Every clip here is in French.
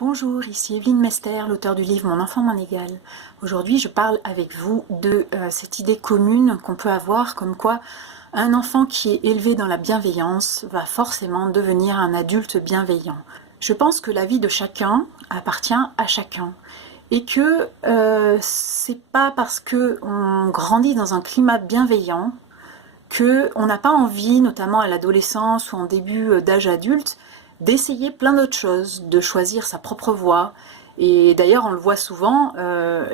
Bonjour, ici Evelyne Mester, l'auteure du livre Mon enfant, mon égal. Aujourd'hui, je parle avec vous de cette idée commune qu'on peut avoir, comme quoi un enfant qui est élevé dans la bienveillance va forcément devenir un adulte bienveillant. Je pense que la vie de chacun appartient à chacun et que c'est pas parce qu'on grandit dans un climat bienveillant qu'on n'a pas envie, notamment à l'adolescence ou en début d'âge adulte, d'essayer plein d'autres choses, de choisir sa propre voie. Et d'ailleurs, on le voit souvent,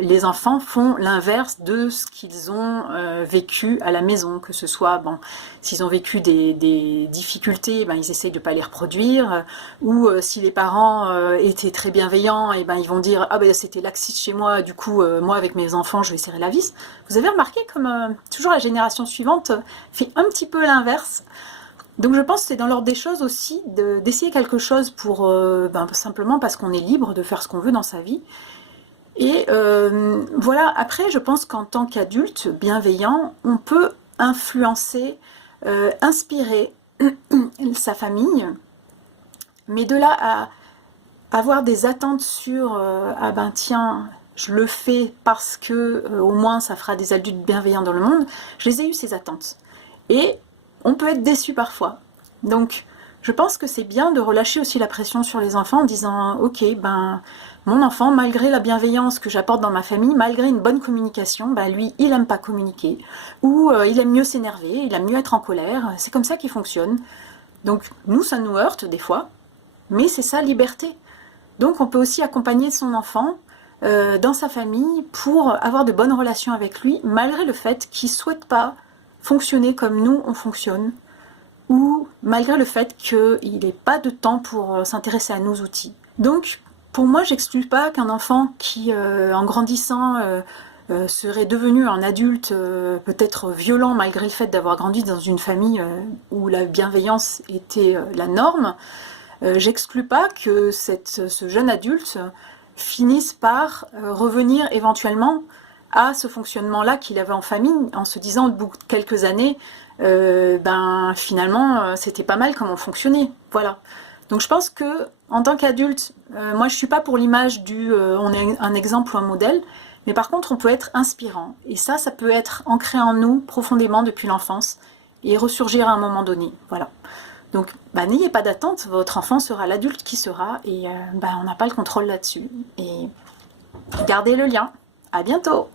les enfants font l'inverse de ce qu'ils ont vécu à la maison, que ce soit, bon, s'ils ont vécu des difficultés, ben, ils essayent de ne pas les reproduire, ou si les parents étaient très bienveillants, et ben, ils vont dire « Ah ben c'était laxiste chez moi, du coup, moi avec mes enfants, je vais serrer la vis ». Vous avez remarqué comme toujours la génération suivante fait un petit peu l'inverse. Donc je pense que c'est dans l'ordre des choses aussi d'essayer quelque chose pour simplement parce qu'on est libre de faire ce qu'on veut dans sa vie. Et voilà, après je pense qu'en tant qu'adulte bienveillant, on peut influencer, inspirer sa famille, mais de là à avoir des attentes sur ah ben tiens, je le fais parce que au moins ça fera des adultes bienveillants dans le monde, je les ai eu ces attentes. Et on peut être déçu parfois. Donc, je pense que c'est bien de relâcher aussi la pression sur les enfants en disant « Ok, ben, mon enfant, malgré la bienveillance que j'apporte dans ma famille, malgré une bonne communication, ben, lui, il aime pas communiquer. Ou il aime mieux s'énerver, il aime mieux être en colère. C'est comme ça qu'il fonctionne. Donc, nous, ça nous heurte des fois, mais c'est sa liberté. Donc, on peut aussi accompagner son enfant dans sa famille pour avoir de bonnes relations avec lui, malgré le fait qu'il ne souhaite pas fonctionner comme nous on fonctionne, ou malgré le fait qu'il n'ait pas de temps pour s'intéresser à nos outils. Donc pour moi, j'exclus pas qu'un enfant qui en grandissant serait devenu un adulte peut-être violent malgré le fait d'avoir grandi dans une famille où la bienveillance était la norme, j'exclus pas que ce jeune adulte finisse par revenir éventuellement à ce fonctionnement-là qu'il avait en famille, en se disant au bout de quelques années, ben finalement c'était pas mal comme on fonctionnait, voilà. Donc je pense que en tant qu'adulte, moi je suis pas pour l'image du on est un exemple ou un modèle, mais par contre on peut être inspirant, et ça peut être ancré en nous profondément depuis l'enfance et ressurgir à un moment donné, voilà. Donc bah, n'ayez pas d'attente, votre enfant sera l'adulte qui sera, et bah, on n'a pas le contrôle là-dessus, et gardez le lien. À bientôt!